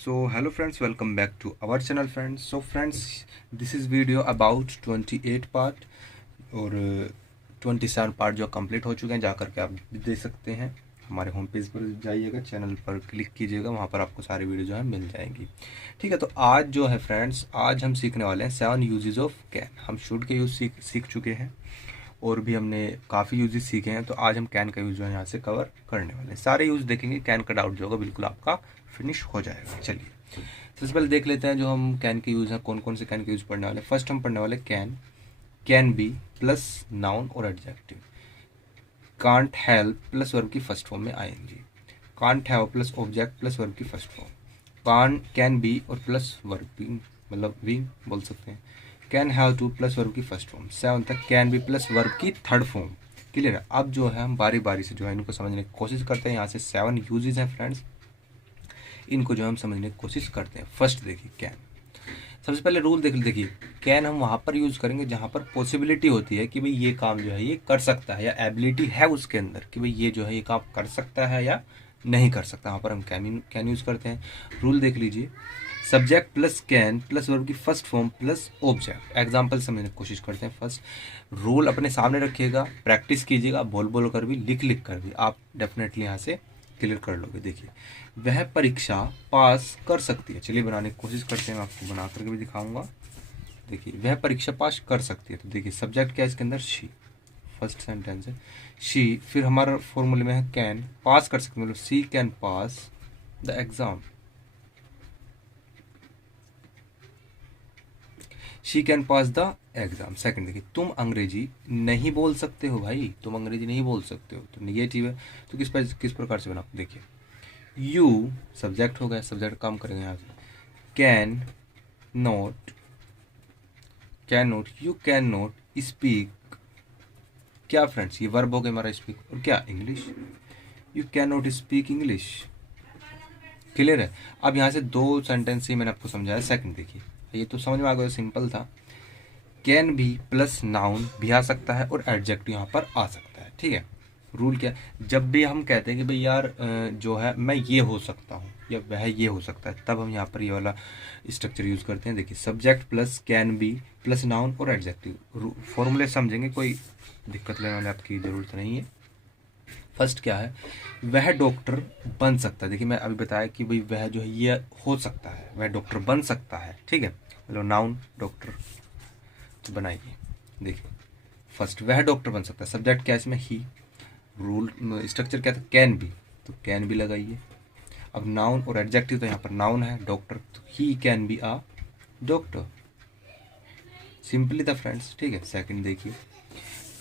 So hello friends, welcome back to our channel friends. So friends, this is video about 28 part और 27 part जो complete हो चुके हैं, जा करके आप देख सकते हैं। हमारे होम पेज पर जाइएगा, चैनल पर क्लिक कीजिएगा, वहाँ पर आपको सारी वीडियो जो है मिल जाएंगी। ठीक है, तो आज जो है फ्रेंड्स, आज हम सीखने वाले हैं 7 यूजेस ऑफ कैन। हम शुड के यूज सीख चुके हैं और भी हमने काफ़ी यूजेस सीखे हैं, तो आज हम कैन का यूज़ जो है यहाँ से कवर करने वाले हैं। सारे यूज़ देखेंगे, कैन का डाउट जो होगा बिल्कुल आपका फिनिश हो जाएगा। चलिए सबसे पहले देख लेते हैं जो हम कैन के यूज़ हैं, कौन कौन से कैन के यूज़ पढ़ने वाले हैं। फर्स्ट हम पढ़ने वाले can, can be plus noun और adjective, can't help plus verb की फर्स्ट फॉर्म में आएंगी, can't have plus object plus verb की फर्स्ट फॉर्म, कैन बी और प्लस वर्ब बीइंग मतलब बीइंग बोल सकते हैं, can have to plus verb की फर्स्ट फॉर्म, 7 तक कैन बी प्लस वर्ब की थर्ड फॉर्म। क्लियर है। अब जो है हम बारी बारी से जो है इनको समझने की कोशिश करते हैं। यहाँ से 7 यूजेस हैं फ्रेंड्स, इनको जो हम समझने की कोशिश करते हैं। फर्स्ट देखिए कैन, सबसे पहले रूल देखिए, कैन हम वहाँ पर यूज़ करेंगे जहाँ पर पॉसिबिलिटी होती है कि भाई ये काम जो है ये कर सकता है, या एबिलिटी है उसके अंदर कि भाई ये जो है ये काम कर सकता है या नहीं कर सकता, वहाँ पर हम कैन यूज़ करते हैं। रूल देख लीजिए, subject plus can plus verb की first form plus object. Example समझने की कोशिश करते हैं। फर्स्ट रूल अपने सामने रखिएगा, प्रैक्टिस कीजिएगा, बोल कर भी, लिख कर भी, आप डेफिनेटली यहाँ से क्लियर कर लोगे। देखिए, वह परीक्षा पास कर सकती है। चलिए बनाने की कोशिश करते हैं, मैं आपको बना करके भी दिखाऊंगा। देखिए, वह परीक्षा पास कर सकती है, तो देखिए सब्जेक्ट क्या है इसके अंदर, शी, फर्स्ट सेंटेंस है शी। फिर हमारा फॉर्मूले में है कैन, पास कर सकती है मतलब she can pass the exam, she can pass the exam. Second देखिए, तुम अंग्रेजी नहीं बोल सकते हो। भाई तुम अंग्रेजी नहीं बोल सकते हो, तो निगेटिव है, तो किस प्रकार से बना, देखिए यू सब्जेक्ट हो गया, सब्जेक्ट काम करेंगे यहाँ से, can not you can not speak, क्या फ्रेंड्स ये वर्ब हो गया हमारा स्पीक, और क्या English, you can not speak English. Clear है। अब यहाँ से 2 सेंटेंस ही मैंने आपको समझाया। सेकंड देखिए, ये तो समझ में आ गया, सिंपल था। कैन भी प्लस नाउन भी आ सकता है और एडजेक्टिव यहाँ पर आ सकता है। ठीक है। रूल क्या, जब भी हम कहते हैं कि भाई यार जो है मैं ये हो सकता हूँ या वह ये हो सकता है, तब हम यहाँ पर ये वाला स्ट्रक्चर यूज करते हैं। देखिए, subject plus can be plus noun और एडजेक्टिव। फॉर्मूले समझेंगे, कोई दिक्कत लेने वाली आपकी जरूरत नहीं है। फर्स्ट क्या है, वह डॉक्टर बन सकता है। देखिए मैं अभी बताया कि भाई वह जो है ये हो सकता है, वह डॉक्टर बन सकता है। ठीक है, मतलब नाउन डॉक्टर, तो बनाइए। देखिए फर्स्ट वह डॉक्टर बन सकता है, सब्जेक्ट क्या है इसमें, ही। रूल स्ट्रक्चर क्या था, कैन बी, तो कैन बी लगाइए। अब नाउन और एडजेक्टिव, तो यहाँ पर नाउन है डॉक्टर, तो he can be a doctor. Simply था फ्रेंड्स। ठीक है। सेकंड देखिए,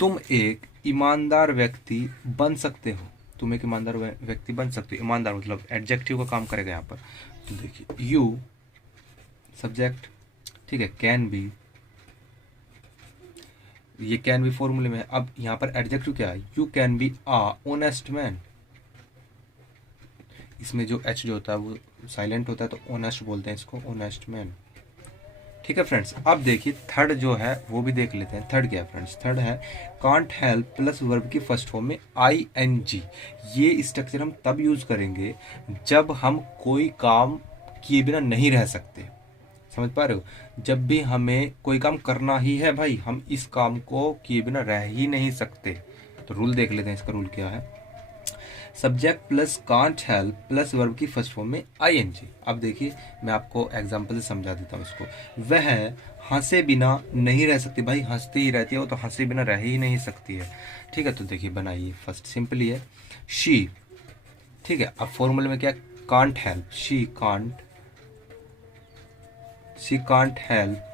तुम एक ईमानदार व्यक्ति बन सकते हो। तुम एक ईमानदार व्यक्ति बन सकते हो, ईमानदार मतलब एडजेक्टिव का काम करेगा यहाँ पर। तो देखिए यू सब्जेक्ट, ठीक है, कैन बी, ये कैन बी फॉर्मूले में है। अब यहाँ पर एडजेक्टिव क्या है, you can be uh honest man. इसमें जो एच जो होता है वो साइलेंट होता है, तो ऑनेस्ट बोलते हैं इसको, ऑनेस्ट मैन। ठीक है फ्रेंड्स। अब देखिए थर्ड जो है वो भी देख लेते हैं। थर्ड क्या है फ्रेंड्स, थर्ड है कांट हेल्प प्लस वर्ब की फर्स्ट फॉर्म में आई एन जी। ये स्ट्रक्चर हम तब यूज करेंगे जब हम कोई काम किए बिना नहीं रह सकते। समझ पा रहे हो, जब भी हमें कोई काम करना ही है भाई, हम इस काम को किए बिना रह ही नहीं सकते। तो रूल देख लेते हैं, इसका रूल क्या है, subject plus can't help plus verb की फर्स्ट फॉर्म में आईएनजी। अब देखिए मैं आपको एग्जांपल से समझा देता हूँ इसको। वह हंसे बिना नहीं रह सकती। भाई हंसती ही रहती है वो, तो हंसे बिना रह ही नहीं सकती है। ठीक है, तो देखिए बनाइए। फर्स्ट सिंपली है शी, ठीक है। अब फॉर्मूले में क्या, can't help, she can't help,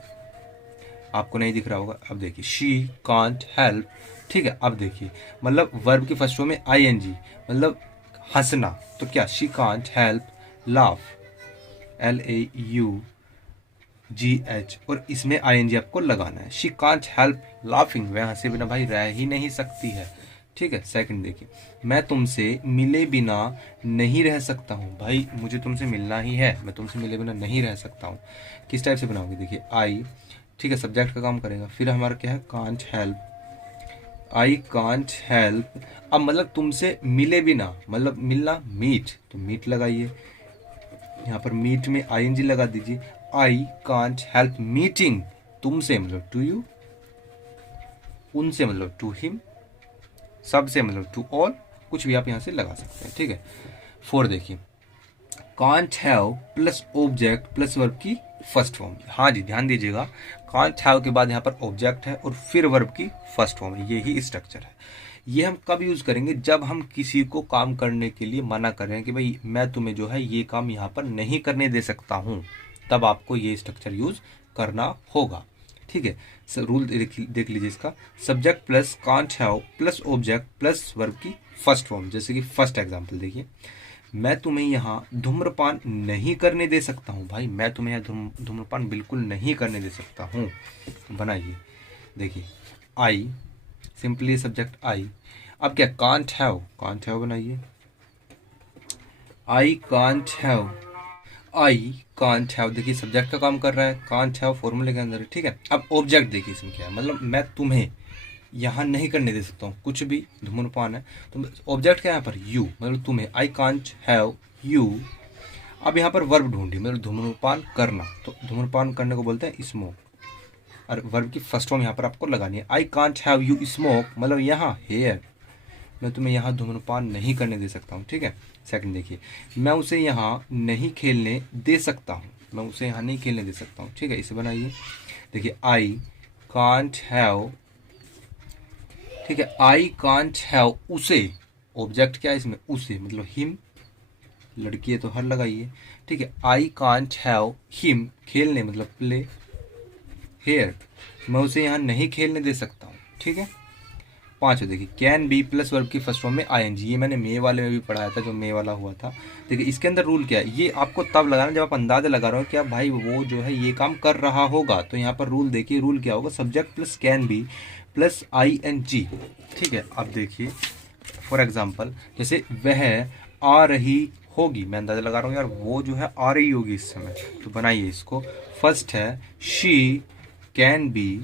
आपको नहीं दिख रहा होगा। अब देखिए शी कांट हेल्प, ठीक है। अब देखिए मतलब वर्ब की फर्स्ट फॉर्म में आईएनजी मतलब हंसना, तो क्या, she can't help laugh, LAUGH, और इसमें आईएनजी आपको लगाना है। शी कांट हेल्प लाफिंग, वह हंसे बिना भाई रह ही नहीं सकती है। ठीक है। सेकंड देखिए, मैं तुमसे मिले बिना नहीं रह सकता हूँ। भाई मुझे तुमसे मिलना ही है, मैं तुमसे मिले बिना नहीं रह सकता हूँ। किस टाइप से बनाओगे, देखिए आई, ठीक है, सब्जेक्ट का काम करेगा। फिर हमारा क्या है, can't help, I can't help. अब मतलब तुमसे मिले बिना, मतलब मिलना मीट, तो मीट लगाइए। यहाँ पर मीट में ING लगा दीजिए। आई कांट हेल्प मीटिंग, तुमसे मतलब टू यू, उनसे मतलब टू हिम, सबसे मतलब टू ऑल, कुछ भी आप यहाँ से लगा सकते हैं, ठीक है। 4 देखिए, can't have plus object plus verb की फर्स्ट फॉर्म। हाँ जी, ध्यान दीजिएगा, कांट हैव के बाद यहाँ पर ऑब्जेक्ट है और फिर वर्ब की फर्स्ट फॉर्म है, यही स्ट्रक्चर है। ये हम कब यूज करेंगे, जब हम किसी को काम करने के लिए मना कर रहे हैं कि भाई मैं तुम्हें जो है ये काम यहाँ पर नहीं करने दे सकता हूँ, तब आपको ये स्ट्रक्चर यूज करना होगा, ठीक है। रूल देख लीजिए इसका, subject plus can't have plus object plus verb की फर्स्ट फॉर्म। जैसे कि फर्स्ट एग्जांपल देखिए, मैं तुम्हें यहाँ धूम्रपान नहीं करने दे सकता हूँ। भाई मैं तुम्हें यहाँ धूम्रपान बिल्कुल नहीं करने दे सकता हूँ। बनाइए, देखिए आई, सिंपली सब्जेक्ट आई। अब क्या, कांट हैव बनाइए, I can't have, I can't have, देखिए सब्जेक्ट का काम कर रहा है, कांट हैव फॉर्मूले के अंदर है, ठीक है। अब ऑब्जेक्ट देखिए इसमें क्या है, मतलब मैं तुम्हें यहाँ नहीं करने दे सकता हूँ कुछ भी, धूम्रपान है तो ऑब्जेक्ट क्या है यहाँ पर, यू, मतलब तुम्हें, आई कांट हैव यू। अब यहाँ पर वर्ब ढूंढिए, मतलब धूम्रपान करना, तो धूम्रपान करने को बोलते हैं स्मोक, और वर्ब की फर्स्ट फॉर्म यहाँ पर आपको लगानी है। I can't have you smoke, मतलब यहाँ हेयर, मैं तुम्हें यहाँ धूम्रपान नहीं करने दे सकता हूँ, ठीक है। सेकंड देखिए, मैं उसे यहाँ नहीं खेलने दे सकता हूँ, मैं उसे यहाँ नहीं खेलने दे सकता हूँ, ठीक है। इसे बनाइए, देखिए आई कांट हैव, ठीक है, आई कांट हैव उसे, ऑब्जेक्ट क्या है इसमें, उसे, मतलब हिम, लड़की है तो हर लगाइए, ठीक है। आई कांट हैव हिम, खेलने मतलब प्ले, हेयर, मैं उसे यहाँ नहीं खेलने दे सकता हूँ, ठीक है। 5 देखिए, कैन बी प्लस वर्ब की फर्स्ट फॉर्म में ING, ये मैंने मे वाले में भी पढ़ाया था, जो मे वाला हुआ था। देखिए इसके अंदर रूल क्या है, ये आपको तब लगाना जब आप अंदाजा लगा रहे हो कि भाई वो जो है ये काम कर रहा होगा, तो यहाँ पर रूल देखिए, रूल क्या होगा, subject plus can be plus ING, ठीक है। अब देखिए फॉर एग्जाम्पल, जैसे वह आ रही होगी, मैं अंदाजा लगा रहा हूँ यार वो जो है आ रही होगी इस समय, तो बनाइए इसको, फर्स्ट है she can be,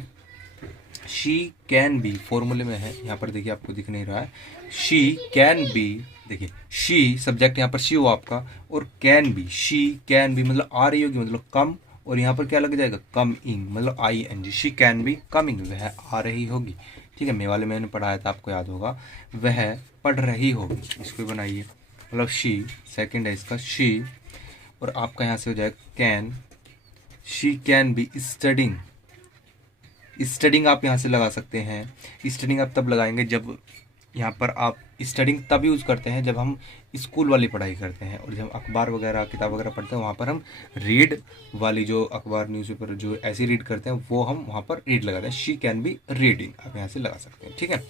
she can be फॉर्मूले में है, यहाँ पर देखिए आपको दिख नहीं रहा है, शी कैन बी, देखिए शी सब्जेक्ट यहाँ पर शी हो आपका, और can be, she can be मतलब आ रही होगी, मतलब कम, और यहाँ पर क्या लग जाएगा, कमिंग, मतलब ING, she can be coming, वह आ रही होगी, ठीक है। मे वाले मैंने पढ़ाया था, आपको याद होगा, वह पढ़ रही होगी, इसको बनाइए, मतलब शी, सेकंड है इसका शी, और आपका यहाँ से हो जाएगा can, she can be studying, studying आप यहाँ से लगा सकते हैं। स्टडिंग आप तब लगाएंगे जब, यहाँ पर आप स्टडिंग तब यूज़ करते हैं जब हम स्कूल वाली पढ़ाई करते हैं, और जब अखबार वगैरह किताब वगैरह पढ़ते हैं वहाँ पर हम रीड वाली, जो अखबार न्यूज़पेपर जो ऐसी रीड करते हैं वो हम वहाँ पर रीड लगाते हैं, शी कैन बी रीडिंग, आप यहाँ से लगा सकते हैं, ठीक है।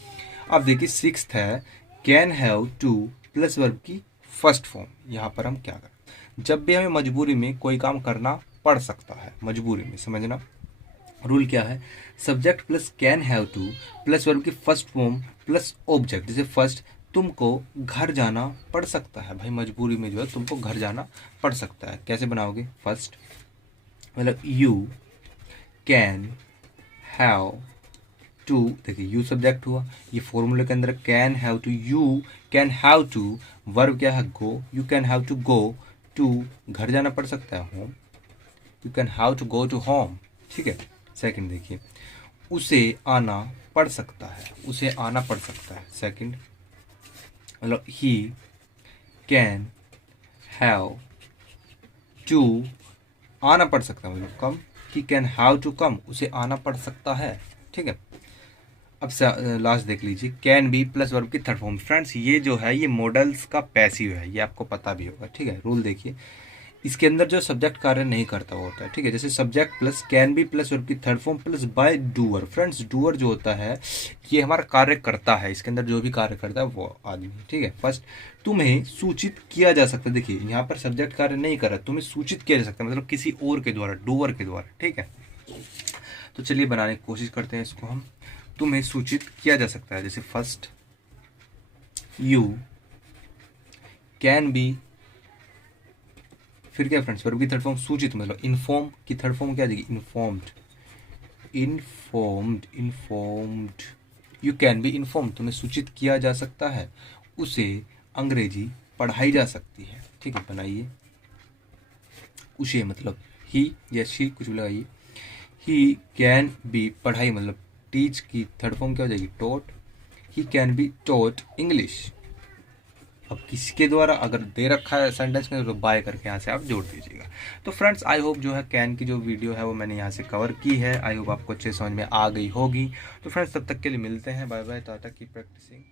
अब देखिए 6th है, can have to plus verb की फर्स्ट फॉर्म। यहाँ पर हम क्या करें, जब भी हमें मजबूरी में कोई काम करना पड़ सकता है, मजबूरी में, समझना रूल क्या है, subject plus can have to plus verb की फर्स्ट फॉर्म प्लस ऑब्जेक्ट। जैसे फर्स्ट, तुमको घर जाना पड़ सकता है, भाई मजबूरी में जो है तुमको घर जाना पड़ सकता है, कैसे बनाओगे, फर्स्ट मतलब यू कैन हैव टू, देखिए यू सब्जेक्ट हुआ, ये फॉर्मूले के अंदर can have to, you can have to, verb क्या है go, you can have to go to, घर जाना पड़ सकता है, home, you can have to go to home, ठीक है। सेकंड देखिए, उसे आना पड़ सकता है, उसे आना पड़ सकता है, सेकंड मतलब ही कैन हैव टू, आना पड़ सकता है मतलब come, he can have to come, उसे आना पड़ सकता है, ठीक है। अब लास्ट देख लीजिए, कैन बी प्लस वर्ब की थर्ड फॉर्म। फ्रेंड्स ये जो है ये मॉडल्स का पैसिव है, ये आपको पता भी होगा, ठीक है। रूल देखिए, इसके अंदर जो सब्जेक्ट कार्य नहीं करता वो होता है, ठीक है। जैसे subject plus can be plus verb की third form plus by doer. Friends doer जो होता है ये हमारा कार्य करता है, इसके अंदर जो भी कार्य करता है वो आदमी, ठीक है। फर्स्ट, तुम्हें सूचित किया जा सकता है, देखिए यहाँ पर सब्जेक्ट कार्य नहीं कर रहा, तुम्हें सूचित किया जा सकता है मतलब किसी और के द्वारा, डूअर के द्वारा, ठीक है। तो चलिए बनाने की कोशिश करते हैं इसको हम, तुम्हें सूचित किया जा सकता है, जैसे फर्स्ट यू कैन बी, फिर क्या फ्रेंड्स, वर्ब की थर्ड फॉर्म सूचित, मतलब इन्फॉर्म की थर्ड फॉर्म क्या देगी, informed, informed, informed, you can be informed, तुम्हें सूचित किया जा सकता है, उसे अंग्रेजी पढ़ाई जा सकती है, ठीक है। बनाइए, उसे, मतलब ही या शी कुछ भी लगाइए। ही कैन बी पढ़ाई, मतलब टीच की थर्ड फॉर्म क्या हो जाएगी, taught. He can be taught English. अब किसके द्वारा, अगर दे रखा है सेंटेंस में तो बाय करके यहाँ से आप जोड़ दीजिएगा। तो फ्रेंड्स आई होप जो है कैन की जो वीडियो है वो मैंने यहाँ से कवर की है। आई होप आपको अच्छे समझ में आ गई होगी। तो फ्रेंड्स तब तक के लिए मिलते हैं, बाय बाय, टाटा, की प्रैक्टिसिंग।